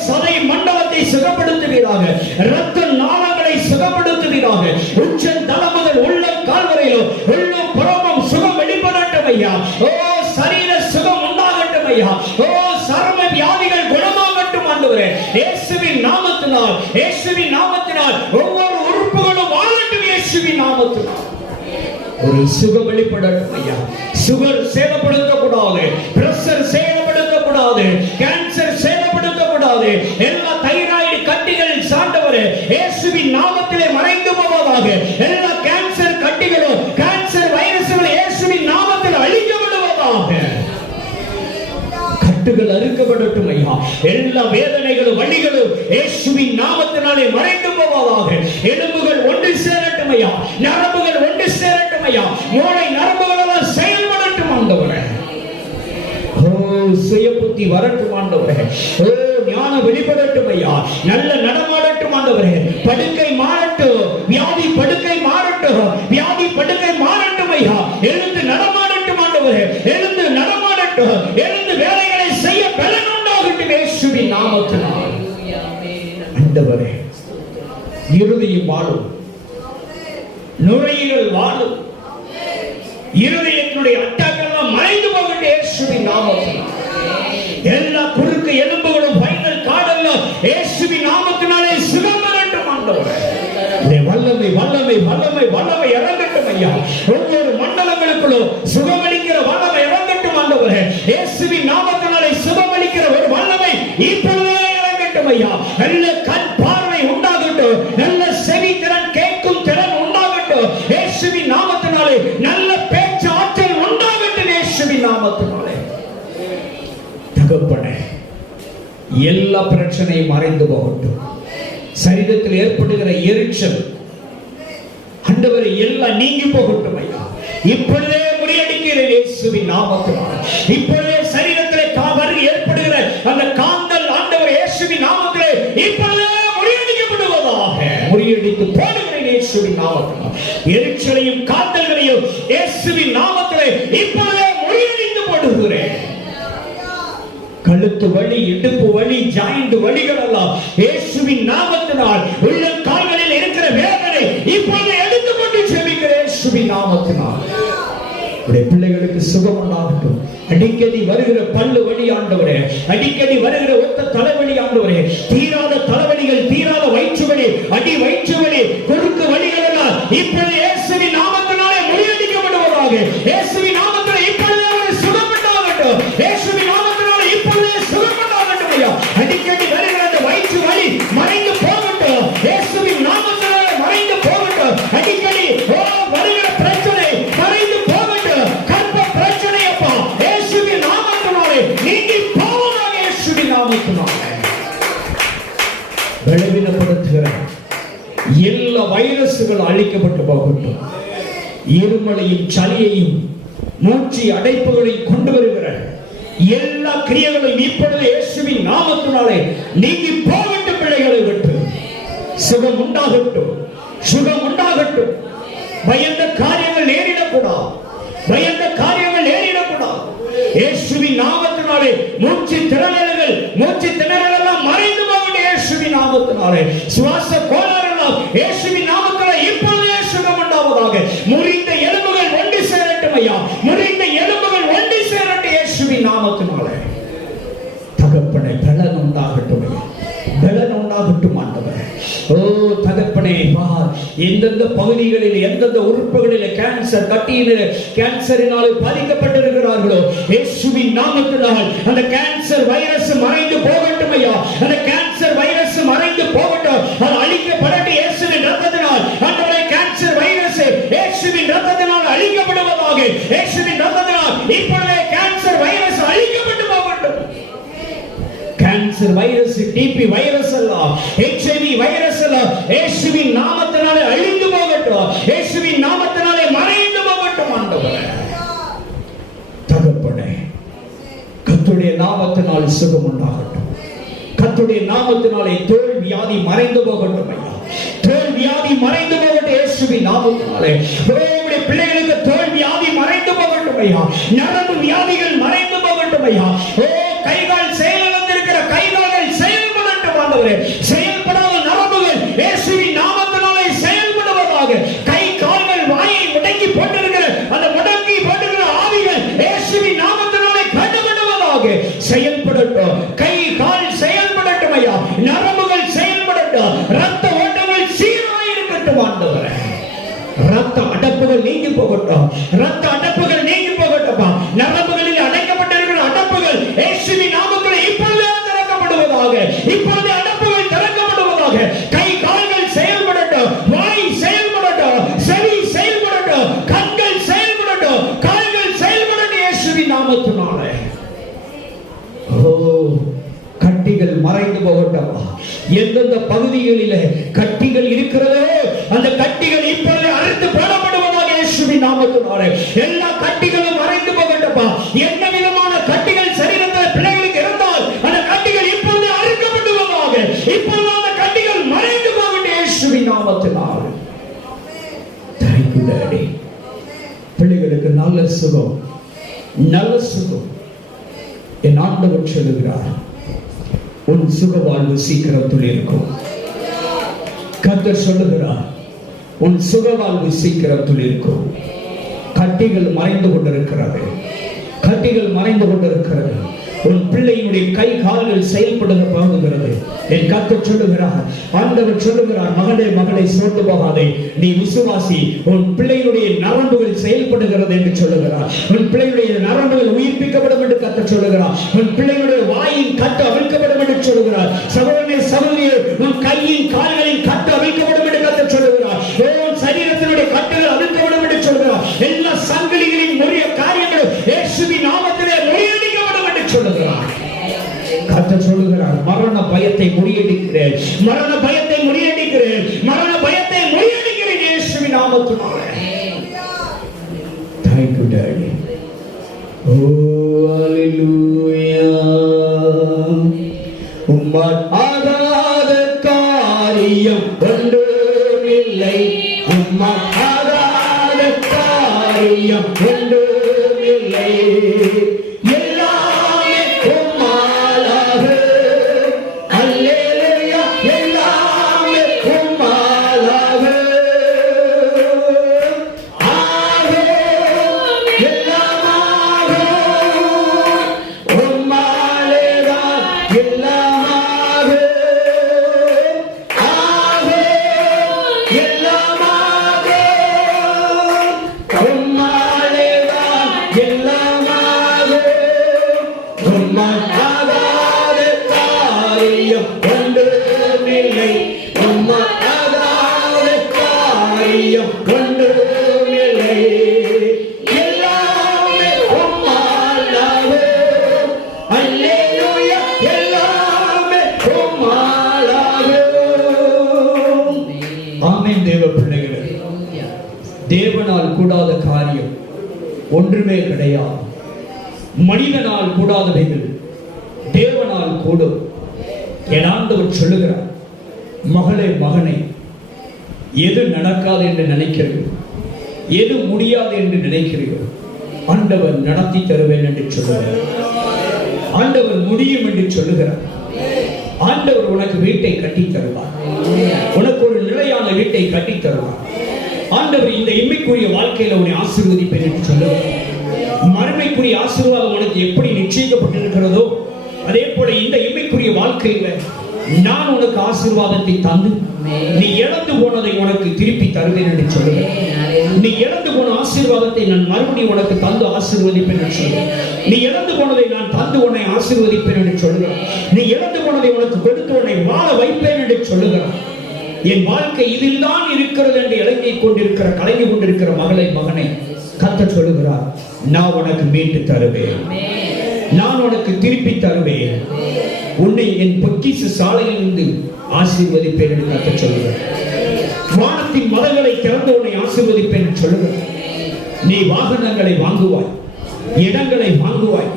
சதை மண்டலத்தை சுகப்படுத்துவீராக, இரத்த நாளங்களை சுகப்படுத்துவீராக. உச்சந்தல முதல் உள்ள கால் வரையிலும் உள்ளும் புறமும் சுகம் வெளிப்படட்டும் ஐயா. சரீர சுகம் உண்டாகட்டும் ஐயா. சர்ம வியாதிகள் குணமாகட்டும் ஆண்டவரே. இயேசுவின் நாமத்தினால், இயேசுவின் நாமத்தினால் ஒவ்வொரு உறுப்புகளும் வாழட்டும் இயேசுவின் நாமத்தினால். ஒரு சுகம் வெளிப்படட்டும் ஐயா. சுகர் சேதப்படுத்தக்கூடாது, பிரஷர் சேதப்படுத்தக்கூடாது, கேன்சர் சேதப்படுத்தக்கூடாது. எல்லா தைராய்டு கட்டிகள் சாண்டவரே இயேசுவின் நாமத்திலே மறைந்து போவதாக. எல்லா கேன்சர் கட்டிகளும், கேன்சர் வைரஸ்கள் இயேசுவின் நாமத்தில் அழிக்கப்படுவதாக. கட்டுகள் அறுக்கப்படட்டும் ஐயா. எல்லா வேதனைகளும் வலிகளும் இயேசுவின் நாமத்தினாலே மறைந்து போவதாக. எலும்புகள் ஒன்று சேரட்டும் ஐயா, நரம்புகள் ஒன்று சேரட்டும் ஐயா, மூளை நரம்புகள் எல்லாம் செயல்படட்டும் ஆண்டவரே. சுய புத்தி வரட்டும் ஆண்டவரே. ஞானம் வெளிப்படட்டும் ஐயா. நல்ல நடமாடட்டும் ஆண்டவரே. படுக்கை மாறட்டும், வியாதி படுக்கை மாறட்டும், வியாதி படுக்கை மாறட்டும் ஐயா. எழுந்து நடமாடட்டும் ஆண்டவரே. எழுந்து நடமாடட்டும், எழுந்து வேலைகளை செய்ய பலன் உண்டாகட்டும் இயேசுவின் நாமத்தினால். ஆண்டவரே, இருதயம் வாழும், நுரையீரல் வாழும், இருதயத்தினுடைய அட்டாக்கெல்லாம் மறைந்து போகட்டும் இயேசுவின் நாமத்தினால். எல்லா குறுக்கு எலும்புகளும் ஃபைனல் கார்டெல்லாம் இயேசுவின் நாமத்தினாலே சுகம் பெறட்டும் ஆண்டவரே. வல்லமை வல்லமை வல்லமை வல்லமை இறங்கட்டும் ஐயா. ஒவ்வொரு மண்டலங்களுக்குள்ளும் சுகமளிக்கிற வல்லமை இறங்கட்டும் ஆண்டவரே. இயேசுவின் நாமத்தினாலே சுகமளிக்கிற ஒரு வல்லமை இப்பொழுதே இறங்கட்டும் ஐயா. நல்ல கண் பார்வை உண்டாகட்டும், நல்ல செவி திறன் கேட்கும் திறன் உண்டாகட்டும் இயேசுவின் நாமத்தினாலே. நல்ல பேச்சு ஆற்றல் உண்டாகட்டும் இயேசுவின் நாமத்தினாலே. தகப்பனே, எல்லா பிரச்சனையும் மறைந்து போகட்டும். சரீரத்தில் ஏற்படுகிற எரிச்சல் ஆண்டவரே எல்லாம் நீங்கி போகட்டும் ஐயா. இப்பொழுதே முறியடிக்கிற இயேசுவின் நாமத்தினால். இப்பொழுதே சரீரத்திலே ஏற்படுகிற அந்த காந்தல் ஆண்டவர் இயேசுவின் நாமத்திலே இப்பொழுதே முறியடிக்கப்படுவதாக. முறியடித்து போடுகிறேன் இயேசுவின் நாமத்தினால். எரிச்சலையும் காந்தல்களையும் இயேசுவின் நாமத்திலே இப்பொழுதே முறியடித்து போடுகிறேன். கழுத்து வலி, இடுப்பு வலி, ஜாயிண்ட் வலிகள் எல்லாம் இயேசுவின் நாமத்தினால். உள்ள கால்களில் இருக்கிற வேதனை இப்போது எடுத்துக்கொண்டு செபிக்கிறேன் இயேசுவின் நாமத்தினால். உடைய பிள்ளைகளுக்கு சுகம் உண்டாகட்டும். அடிக்கடி வருகிற பல்லு வலி ஆண்டவரே, அடிக்கடி வருகிற ஒத்த தலைவலி ஆண்டவரே, தீராத தலைவலிகள், தீராத வயிற்று வலி, அடி வயிற்று வலி, குறுக்கு வலிகள் எல்லாம் இப்பொழுது இயேசுவின் நாமத்தினாலே முறியடிக்கப்படுவதாக. இயேசுவின் நாமத்திலே இப்பொழுதே ஒரு சுகம் உண்டாகட்டும். இயேசுவின் நாமத்தினாலே இப்பொழுதே சுகம் உண்டாகட்டும் ஐயா. அடிக்கடி வருகிற அந்த வயிற்று வலி மறைந்து போகட்டும் இயேசுவின் நாமத்தினாலே மறைந்து போகட்டும். அடிக்கடி வருகிற பிரச்சனை மறைந்து போகட்டும். கர்ப்ப பிரச்சனை அப்பா இயேசுவின் நாமத்தினாலே நீங்கி போவதாக இயேசுவின் நாமத்தினாலே. பலவீனப்படுத்துகிற எல்லா வைரஸ்கள் அழிக்கப்பட்டு போகட்டும். இருமலையும் சளியையும் மூச்சு அடைப்புகளை கொண்டு வருகிற எல்லா கிரியைகளையும் இப்பொழுது இயேசுவின் நாமத்தினாலே நீங்கி போகட்டும். பிள்ளைகளை விட்டு சுகம் உண்டாகட்டும், சுகம் உண்டாகட்டும். பயந்த காரியங்கள் நேரிடக்கூடாது, பயந்த காரியங்கள் நேரிடக்கூடாது. இயேசுவின் நாமத்தினாலே மூச்சு திணறல்கள், மூச்சு திணறல் எல்லாம் மறைந்து போகட்டும் இயேசுவின் நாமத்தினாலே. சுவாச கோளாறு எல்லாம் இயேசுவின் நாமத்தினாலே இப்பொழுதே சுகம் உண்டாவதாக. முறிந்த எலும்புகள் ஒன்று சேரட்டும் ஐயா. முறிந்த எலும்புகள் ஒன்று சேரட்டும் இயேசுவின் நாமத்தினாலே. தகப்பனே, பலன் உண்டாகட்டும் ஐயா, பலன் உண்டாகட்டும் ஆண்டவரே. தகப்பனே, எந்தெந்த பகுதிகளில், எந்தெந்த உறுப்புகளில் கேன்சர் கட்டியிலே கேன்சரினால் பாதிக்கப்பட்டிருக்கிறார்களோ இயேசுவின் நாமத்தினால் அந்த கேன்சர் வைரஸ் மறைந்து போகட்டும் ஐயா. அந்த கேன்சர் வைரஸ் மறைந்து போகட்டும். அது அழிக்கப்படட்டும் இயேசுவின் இரத்தத்தினால். ஆண்டவரே, கேன்சர் வைரஸ் இயேசுவின் இரத்தத்தினால் அழிக்கப்படுவதாக. இயேசுவின் இரத்தத்தினால் இப்பொழுதே கேன்சர் வைரஸ் அழிக்கப்பட்டு போகட்டும். கேன்சர் வைரஸ், டிபி வைரஸ் எல்லாம், HIV வைரஸ் எல்லாம் இயேசுவின் நாமத்தினால் சுகம் உண்டாகட்டும். கர்த்தருடைய நாமத்தினாலே தோல் வியாதி மறைந்து போகட்டும் ஐயா. தோல் வியாதி மறைந்து போகட்டும் இயேசுவின் நாமத்தினாலே. உங்களுடைய பிள்ளைகளுக்கு தோல் வியாதி மறைந்து போகட்டும் ஐயா. நரம்பு வியாதிகள் மறைந்து போகட்டும் ஐயா. கை கால் செயலிழந்திருக்கிற கை கால்கள் செயல்படட்டும் ஆண்டவரே. செயல்படாத நரம்புகள் இயேசுவின் நாமத்தினாலே செயல்படுவதாக. கை கால்கள் வாயை முடக்கி போட்டிருக்கிற அந்த முடக்கி போட்டிருக்கிற ஆவிகள் இயேசுவின் நாமத்தினாலே கட்டுப்படுவதாக. செயல்படட்டும். கை கால் செயல்படட்டும் ஐயா. நரம்புகள் செயல்படட்டும். ரத்த ஓட்டங்கள் சீராய் இருக்கட்டும் ஆண்டவரே. ரத்த அடப்புகள் நீங்கி போகட்டும். ரத்த அடப்புகள் நீங்கி போகட்டும். நரம்புகளில் அடைக்கப்பட்டிருக்கிற அடப்புகள் இயேசுவின் நாமத்திலே இப்பொழுதே திறக்கப்படுவதாக. இப்பொழுதே அடப்புகள் திறக்கப்படுவதாக. கை கால்கள் செயல்படட்டும். வாய் செயல்படட்டும். செவி செயல்படட்டும். கண்கள் செயல்படட்டும். கால்கள் செயல்படட்டும் இயேசுவின் நாமத்தினாலே. கட்டிகள் மறைந்து போகட்டும். எந்தெந்த பகுதிகளிலே கட்டிகள் இருக்கிறதோ அந்த கட்டிகள் இப்பொழுது அறுத்து போடப்படுவதாக இயேசுவின் நாமத்தினாலே. எல்லா கட்டிகளும் மறைந்து போகட்டும். என்ன விதமான கட்டிகள் சரீரத்தில் பிள்ளைகளுக்கு இருந்தால் அந்த கட்டிகள் இப்பொழுது அறுக்கப்படுவதாக. இப்பொழுது அந்த கட்டிகள் மறைந்து போகட்டும் இயேசுவின் நாமத்தினாலே. Thank you Daddy. பிள்ளைகளுக்கு நல்ல சுகம், நல்ல சுகம். என் ஆண்டவர் சொல்லுகிறார், உன் சுக வாழ்வு சீக்கிரத்தில் இருக்கும். கர்த்தர் சொல்லுகிறார், உன் சுக வாழ்வு சீக்கிரத்தில் இருக்கும். கட்டிகள் மறைந்து கொண்டிருக்கிறது. கட்டிகள் மறைந்து கொண்டிருக்கிறது. உன் பிள்ளையினுடைய கை கால்கள் செயல்படுத்த போகிறது. என் கர்த்தர் சொல்லுகிறார், ஆண்டவர் சொல்லுகிறார், மகனே மகளை சோர்ந்து போகாதே, நீ விசுவாசி. உன் பிள்ளையினுடைய நரம்புகள் செயல்படுகிறது என்று சொல்லுகிறார். உன் பிள்ளையுடைய நரம்புகள் உயிர்ப்பிக்கப்படும் என்று கர்த்தர் சொல்லுகிறார். உன் பிள்ளையுடைய வாயின் கட்டு அவிழ்க்கப்படும் என்று சொல்லுகிறார். சகோதரனே சகோதரியே, உன் கையின் கால்களின் கட்டு அவிழ்க்கப்படும் என்று கர்த்தர் சொல்லுகிறார். உன் சரீரத்தினுடைய கட்டுகள் அவிழ்க்கப்படும் என்று சொல்லுகிறார். எல்லா சங்கிலிகளின் முறிய காரியங்களும் இயேசுவின் நாமத்திலே முறியடிக்கப்படும் என்று சொல்லுகிறார். கர்த்தர் சொல்லுகிறார், மரண பயத்தை முறியடிக்கிறேன், மரண பயத்தை முறியடிக்கிறேன், மரண பயத்தை முறியடிக்கிறேன் இயேசுவின் நாமத்தினாலே. Thank you Daddy. Oh hallelujah. உம்மால் ஆகாத காரியம் ஒன்றுமில்லை. உம்மால் ஆகாத காரியம் ஒன்றுமில்லை. தேவனால் கூடாத காரியம் ஒன்றுமே கிடையாது. மனிதனால் கூடாதவைகள் தேவனால் கூடும். என் ஆண்டவர் சொல்லுகிறார், மகளே மகனே, எது நடக்காது என்று நினைக்கிறீர்கள், எது முடியாது என்று நினைக்கிறீர்கள், ஆண்டவர் நடத்தி தருவேன் என்று சொல்லுகிறார். ஆண்டவர் முடியும் என்று சொல்லுகிறார். ஆண்டவர் உனக்கு வீட்டை கட்டி தருவார். உனக்கு ஒரு நிலையான வீட்டை கட்டி தருவார். ஆண்டவர் இந்த இம்மைக்குரிய வாழ்க்கையில உன்னை ஆசீர்வதிப்பேன் என்று சொல்லுவார். மறுமைக்குரிய ஆசீர்வாதம் உனக்கு எப்படி நிச்சயிக்கப்பட்டிருக்கிறதோ அதே போல இந்த இம்மைக்குரிய வாழ்க்கையில நான் உனக்கு ஆசீர்வாதத்தை தந்து நீ இழந்து போனதை உனக்கு திருப்பி தருவேன் என்று சொல்லுவேன். நீ இழந்து போன ஆசீர்வாதத்தை நான் மறுபடியும் உனக்கு தந்து ஆசீர்வதிப்பேன் என்று சொல்லுவேன். நீ இழந்து போனதை நான் தந்து உன்னை ஆசீர்வதிப்பேன் என்று சொல்லுவேன். நீ இழந்து போனதை உனக்கு கொடுத்து உன்னை வாழ வைப்பேன் என்று சொல்லுகிறான். என் வாழ்க்கை இதில் தான் இருக்கிறது என்று இலங்கிக் கொண்டிருக்கிற கலங்கி கொண்டிருக்கிற மகளை மகனை கர்த்தர் சொல்லுகிறார், நான் உனக்கு மீட்டு தருவேன், நான் உனக்கு திருப்பி தருவேன், உன்னை என் பொக்கிஷ சாலையிலிருந்து ஆசீர்வதிப்பேன் என்று கர்த்தர் சொல்லுகிறார். வானத்தின் மதங்களை திறந்து உன்னை ஆசீர்வதிப்பேன் என்று சொல்லுகிறார். நீ வாகனங்களை வாங்குவாய், இடங்களை வாங்குவாய்,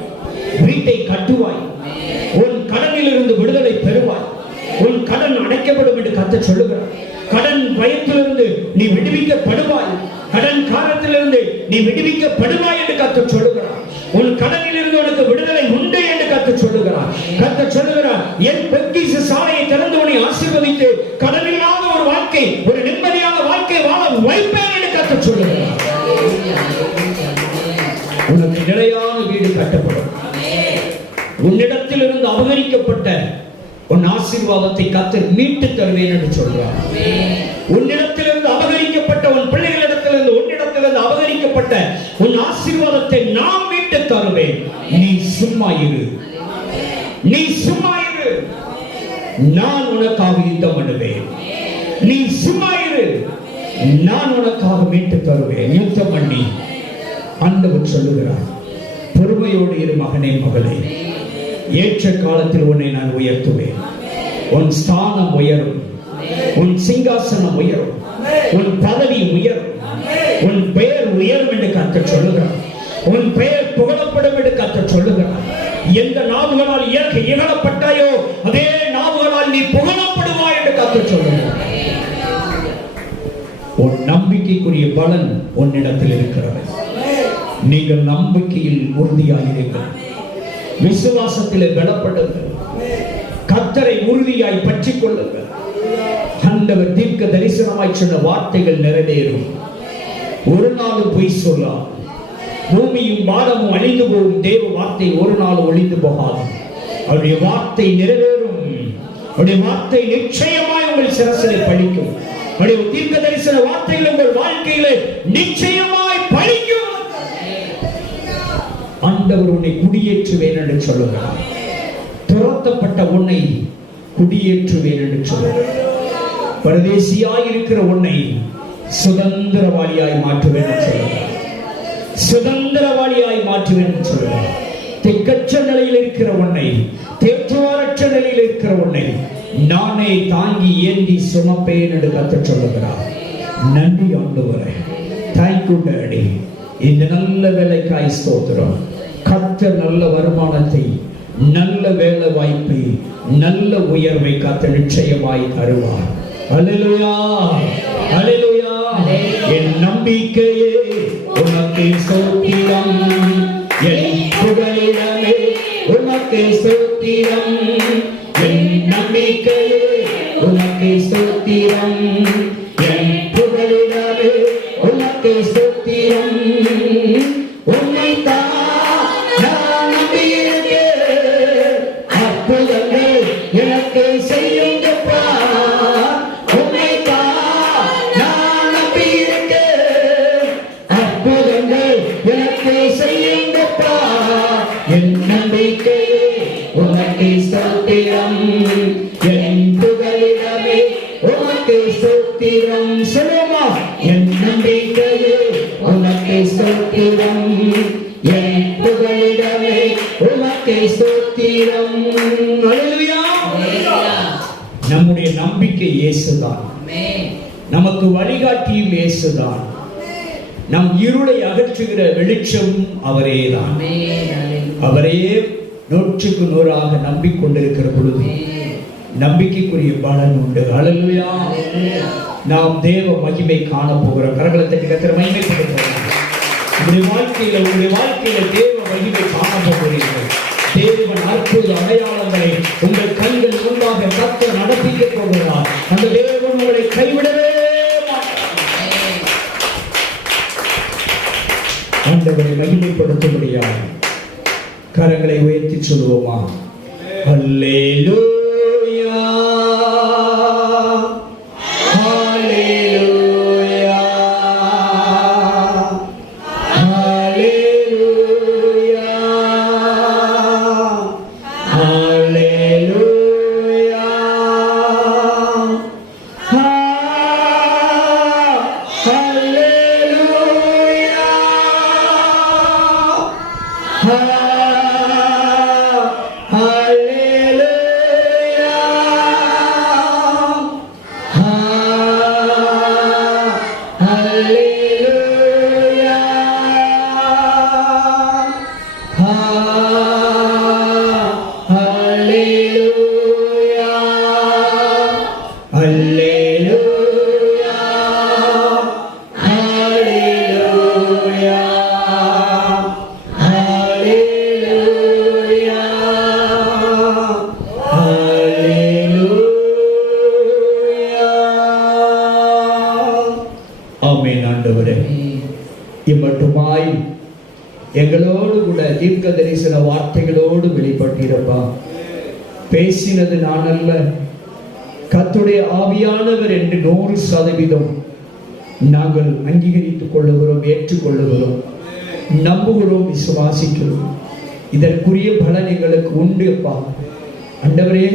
வீட்டை கட்டுவாய். உன் கடனிலிருந்து விடுதலை பெறுவாய். உன் கடன் அடைக்கப்படும் என்று கர்த்தர் சொல்லுகிறார். கடன் பயத்திலிருந்து நீ விடுவிக்கப்படுவாய். கடன் காலத்திலிருந்து நீ விடுவிக்கப்படுவாய் என்று கர்த்தர் சொல்லுகிறார். உன் கடனிலிருந்து உனக்கு விடுதலை உண்டு என்று கர்த்தர் சொல்லுகிறார். கர்த்தர் சொல்லுகிறார், என் பொக்கிஷ சாலையை திறந்து உன்னை ஆசீர்வதித்து கடனில்லாத ஒரு வாழ்க்கை, ஒரு நிம்மதியான வாழ்க்கை வாழ வைப்பேன் என்று கர்த்தர் சொல்லுகிறார். உனக்கு நிலையான வீடு கட்டப்படும். உன்னிடத்தில் இருந்து அபகரிக்கப்பட்ட உன் ஆசீர்வாதத்தை கர்த்தர் மீட்டு தருவேன் என்று சொல்றார். உன்னிடத்திலிருந்து அபகரிக்கப்பட்ட உன் பிள்ளைகளிடத்திலிருந்து உன்னிடத்திலிருந்து அபகரிக்கப்பட்ட உன் ஆசீர்வாதத்தை நான் மீட்டு தருவேன். நீ சும்மா இரு, நீ சும்மா இரு, நான் உனக்காக யுத்தம் பண்ணுவேன். நீ சும்மா இரு, நான் உனக்காக மீட்டு தருவேன். யுத்தம் பண்ணி ஆண்டவர் சொல்லுகிறார், பொறுமையோடு இரு மகனே மகளே, ஏற்ற காலத்தில் உன்னை நான் உயர்த்துவேன். உன் ஸ்தானம் உயரும், உன் சிங்காசனம் உயரும், உன் பதவி உயரும், உன் பெயர் உயரும் என்று கர்த்தர் சொல்லுகிறார். உன் பெயர் புகழப்படும் என்று கர்த்தர் சொல்லுகிறார். எந்த நாவுகளால் இகழப்பட்டாயோ அதே நாவுகளால் நீ புகழப்படுவாய் என்று கர்த்தர் சொல்லுகிறார். உன் நம்பிக்கைக்குரிய பலன் உன்னிடத்தில் இருக்கிறது. நீங்கள் நம்பிக்கையில் உறுதியாயிருங்கள், விசுவாசத்திலே பலப்படுங்கள், கர்த்தரை உறுதியாய் பற்றிக் கொள்ளுங்கள். ஆண்டவர் தீர்க்க தரிசனமாய் சொன்ன வார்த்தைகள் நிறைவேறும். ஒரு நாளும் பொய் சொல்லாது. பூமியும் வானமும் அழிந்து போகும், தேவ வார்த்தை ஒரு நாள் ஒழிந்து போகாது. அவருடைய வார்த்தை நிறைவேறும். அவருடைய வார்த்தை நிச்சயமாய் உங்கள் சிரசிலே பலிக்கும். அவருடைய தீர்க்க தரிசன வார்த்தைகள் உங்கள் வாழ்க்கையிலே நிச்சயமாய் பலிக்கும். ஆண்டவர் உன்னை குடியேற்றுவேன் என்று சொல்லுகிறார். துரத்தப்பட்ட உன்னை குடியேற்றுவேன் என்று சொல்லுகிறார். பரதேசியாய் இருக்கிற உன்னை சுதந்திரவாளியாய் மாற்றுவேன் என்று சொல்லுகிறார். சுதந்திரவாளியாய் மாற்றுவேன் என்று சொல்லுகிறார். திக்கற்ற நிலையில் இருக்கிற உன்னை, தேற்றுவாரற்ற நிலையில் இருக்கிற உன்னை நானே தாங்கி ஏந்தி சுமப்பேன் என்று கர்த்தர் சொல்லுகிறார். நன்றி ஆண்டவரே, தேங்க்யூ டாடி. இந்த நல்ல வேலைக்காய் ஸ்தோத்திரம். கர்த்தர் நல்ல வருமானத்தை, நல்ல வேலை வாய்ப்பை, நல்ல உயர்வை கர்த்தர் நிச்சயமாய் தருவார். அல்லேலூயா, அல்லேலூயா. என் நம்பிக்கையே உனக்கு ஸ்தோத்திரம், என் புகழிடமே உனக்கு ஸ்தோத்திரம். என் நம்பிக்கையே உனக்கு ஸ்தோத்திரம், என் புகழிடமே உனக்கு ஸ்தோத்திரம். உன்னை தான் நான் நம்பியிருக்கேன், அற்புதங்கள் எனக்கு செய்யுங்கப்பா. உன்னை தான் நான் நம்பியிருக்கேன், அற்புதங்கள் எனக்கு செய்யுங்கப்பா. என் நம்பிக்கையே உனக்கு ஸ்தோத்திரம், என் புகழிடமே உனக்கு ஸ்தோத்திரம். சொல்லுமா, என் நம்பிக்கையே உனக்கு ஸ்தோத்திரம், என் புகழிடமே உனக்கு ஸ்தோத்திரம். அல்லேலூயா. நம்முடைய நம்பிக்கை இயேசுதான். நமக்கு வழிகாட்டியும் இயேசுதான். நம் இருளை அகற்றுகிற வெளிச்சம் அவரேதான். அவரையே 100% நம்பிக்கொண்டிருக்கிற பொழுது நம்பிக்கைக்குரிய பலன் உண்டு. அல்லேலூயா. நாம் தேவ மகிமை காண போகிறோம். கரங்களை தட்டி கர்த்தரை மகிமைப்படுத்துகிறோம். உங்களுடைய வாழ்க்கையில தேவ மகிமை காண போகிறீர்கள். தேவன் அற்புத அடையாளங்களை உங்கள் கண்கள் முன்பாக கர்த்தர் நடப்பிக்க போகிறார். அந்த தேவன் உங்களை கைவிடவே மாட்டார். ஆண்டவரை மகிமைப்படுத்தும்படியாக கரங்களை உயர்த்தி சொல்லுவோமா? அல்லேலூயா, அல்லேலூயா, அல்லேலூயா, அல்லேலூயா, விதமாய் எங்களோடு கூட தீர்க்க தரிசன வார்த்தைகளோடு வெளிப்பட்டிருப்பா. பேசினது நான் அல்ல, கர்த்தருடைய ஆவியானவர் என்று 100% நாங்கள் அங்கீகரித்துக் கொள்ளுகிறோம், ஏற்றுக்கொள்ளுகிறோம், நம்புகிறோம், விசுவாசிக்கிறோம். இதற்குரிய பலன் எங்களுக்கு உண்டு அப்பா. ஆண்டவரே,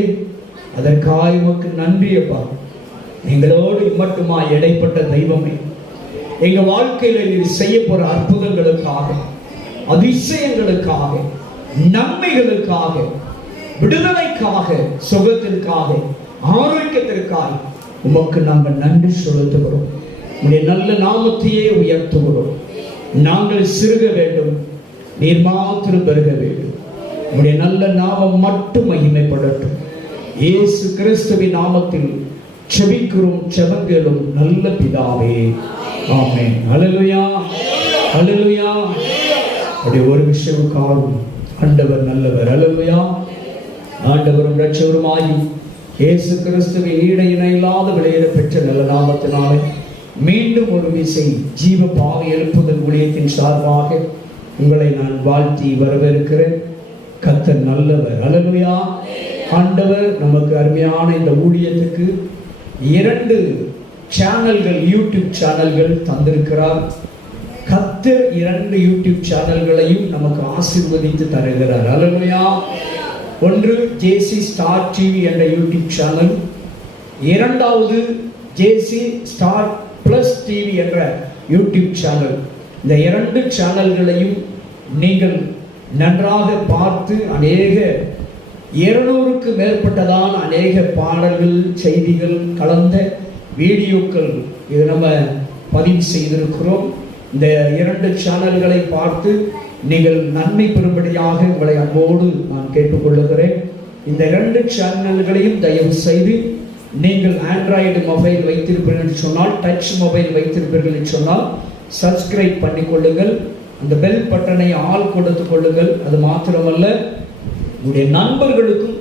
அதற்காக உமக்கு நன்றி அப்பா. எங்களோடு இம்மட்டுமாய் இடைப்பட்ட தெய்வமே, எங்க வாழ்க்கையில நீர் செய்ய போற அற்புதங்களுக்காக, அதிசயங்களுக்காக, நன்மைகளுக்காக, விடுதலைக்காக, சுகத்திற்காக, ஆரோக்கியத்திற்காக உமக்கு நாங்கள் நன்றி செலுத்துகிறோம். உடைய நல்ல நாமத்தையே உயர்த்துகிறோம். நாங்கள் சிறுக வேண்டும், நீர் மாத்திரம் பெருக வேண்டும். உடைய நல்ல நாமம் மட்டும் மகிமைப்படட்டும். இயேசு கிறிஸ்துவின் நாமத்தில் செபிக்கிறோம், செபங்களும் நல்ல பிதாவே, ஆமென். அல்லேலூயா, அல்லேலூயா. அப்படி ஒரு விஷயமுக்காகவும் ஆண்டவர் நல்லவர். அல்லேலூயா. ஆண்டவரும் இரட்சகருமாகி இயேசு கிறிஸ்துவின் ஈடு இணையில்லாத விலையேற பெற்ற நல்ல நாமத்தினாலே மீண்டும் ஒரு விசை ஜீவ பாவை எழுப்புதல் ஊழியத்தின் சார்பாக உங்களை நான் வாழ்த்தி வரவேற்கிறேன். கர்த்தர் நல்லவர். அல்லேலூயா. ஆண்டவர் நமக்கு அருமையான இந்த ஊழியத்துக்கு 2 சேனல்கள், யூடியூப் சேனல்கள் தந்திருக்கிறார். கர்த்தர் 2 யூடியூப் சேனல்களையும் நமக்கு ஆசீர்வதித்து தருகிறார். அல்லேலூயா. ஒன்று ஜேசி ஸ்டார் டிவி என்ற யூடியூப் சேனல், இரண்டாவது ஜேசி ஸ்டார் பிளஸ் டிவி என்ற யூடியூப் சேனல். இந்த 2 சேனல்களையும் நீங்கள் நன்றாக பார்த்து அநேக 200க்கு மேற்பட்டதான அநேக பாடல்கள், செய்திகள் கலந்த வீடியோக்கள் இது நம்ம பதிவு செய்திருக்கிறோம். இந்த 2 சேனல்களை பார்த்து நீங்கள் நன்மை பெறும்படியாக உங்களை அன்போடு நான் கேட்டுக்கொள்ளுகிறேன். இந்த 2 சேனல்களையும் தயவு செய்து நீங்கள் ஆண்ட்ராய்டு மொபைல் வைத்திருப்பீர்கள் என்று சொன்னால், டச் மொபைல் வைத்திருப்பீர்கள் என்று சொன்னால் சப்ஸ்கிரைப் பண்ணிக்கொள்ளுங்கள். அந்த பெல் பட்டனை ஆல் கொடுத்துக் கொள்ளுங்கள். அது மாத்திரமல்ல, உங்களுடைய நண்பர்களுக்கும்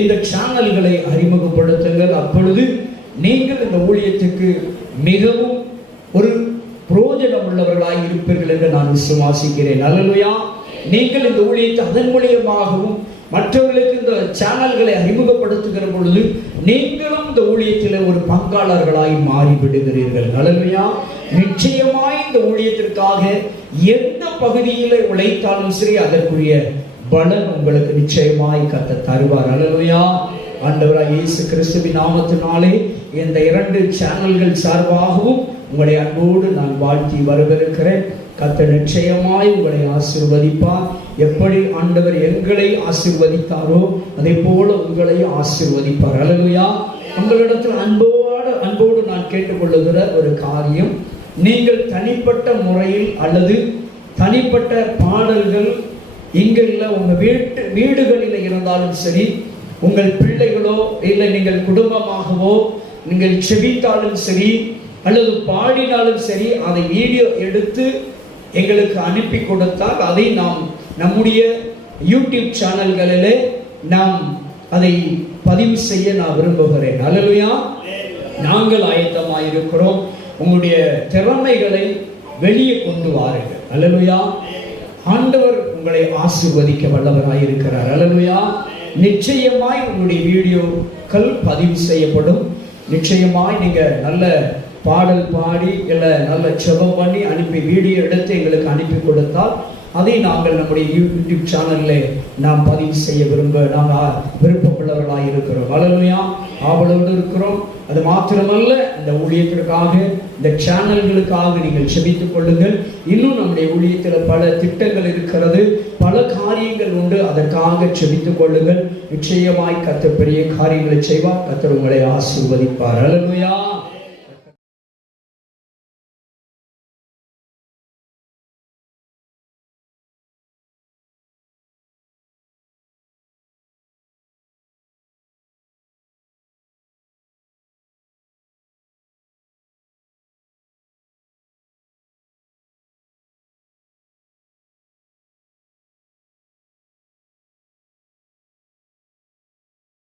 இந்த சேனல்களை அறிமுகப்படுத்துங்கள். அப்பொழுது நீங்கள் இந்த ஊழியத்துக்கு மிகவும் ஒரு பிரயோஜனம் உள்ளவர்களாய் இருப்பீர்கள் என்று நான் விசுவாசிக்கிறேன். அல்லேலூயா. நீங்கள் இந்த ஊழியத்தை அதன் மூலியமாகவும் மற்றவர்களுக்கு இந்த சேனல்களை அறிமுகப்படுத்துகிற பொழுது நீங்களும் இந்த ஊழியத்தில் ஒரு பங்காளர்களாய் மாறிவிடுகிறீர்கள். அல்லேலூயா. நிச்சயமாய் இந்த ஊழியத்திற்காக எந்த பகுதியில் உழைத்தாலும் சரி அதற்குரிய பலன் உங்களுக்கு நிச்சயமாய் கர்த்தர் தருவார். அல்லேலூயா. ஆண்டவராய் இயேசு கிறிஸ்துவின் நாமத்தினாலே இந்த 2 சேனல்கள் சார்பாகவும் உங்களை அன்போடு நான் வாழ்த்தி வரவேற்கிறேன். கர்த்தர் நிச்சயமாய் உங்களை ஆசீர்வதிப்பார். எப்படி ஆண்டவர் எங்களை ஆசீர்வதித்தாரோ அதே போல உங்களை ஆசீர்வதிப்பார். அல்லேலூயா. உங்களிடத்தில் அன்போடு நான் கேட்டுக்கொள்ளுகிற ஒரு காரியம், நீங்கள் தனிப்பட்ட முறையில் அல்லது தனிப்பட்ட பாடல்கள் இங்க இல்ல, உங்க வீடுகளில் இருந்தாலும் சரி, உங்கள் பிள்ளைகளோ இல்லை நீங்கள் குடும்பமாகவோ நீங்கள் செபித்தாலும் சரி அல்லது பாடினாலும் சரி, அதை வீடியோ எடுத்து எங்களுக்கு அனுப்பி கொடுத்தால் அதை நாம் நம்முடைய யூடியூப் சேனல்களிலே நாம் அதை பதிவு செய்ய நான் விரும்புகிறேன். அல்லேலூயா. நாங்கள் ஆயத்தமாயிருக்கிறோம். உங்களுடைய திறமைகளை வெளியே கொண்டு வாருங்கள். அல்லேலூயா. ஆண்டவர் உங்களை ஆசீர்வதிக்க வல்லவராயிருக்கிறார். அல்லேலூயா. நிச்சயமாய் உங்களுடைய வீடியோக்கள் பதிவு செய்யப்படும். நிச்சயமாய் நீங்க நல்ல பாடல் பாடி இல்லை நல்ல ஜெபம் பண்ணி அனுப்பி வீடியோ எடுத்து எங்களுக்கு அனுப்பி கொடுத்தால் அதை நாங்கள் நம்முடைய யூடியூப் சேனலில் நாம் பதிவு செய்ய நாங்கள் விருப்பமுள்ளவர்களாக இருக்கிறோம். அல்லேலூயா. ஆவலோடு இருக்கிறோம். அது மாத்திரமல்ல, இந்த ஊழியத்திற்காக இந்த சேனல்களுக்காக நீங்கள் செபித்துக் கொள்ளுங்கள். இன்னும் நம்முடைய ஊழியத்தில் பல திட்டங்கள் இருக்கிறது, பல காரியங்கள் உண்டு. அதற்காக செபித்துக் கொள்ளுங்கள். நிச்சயமாய் கர்த்தர் பெரிய காரியங்களை செய்வார். கர்த்தர் உங்களை ஆசீர்வதிப்பார். அல்லேலூயா.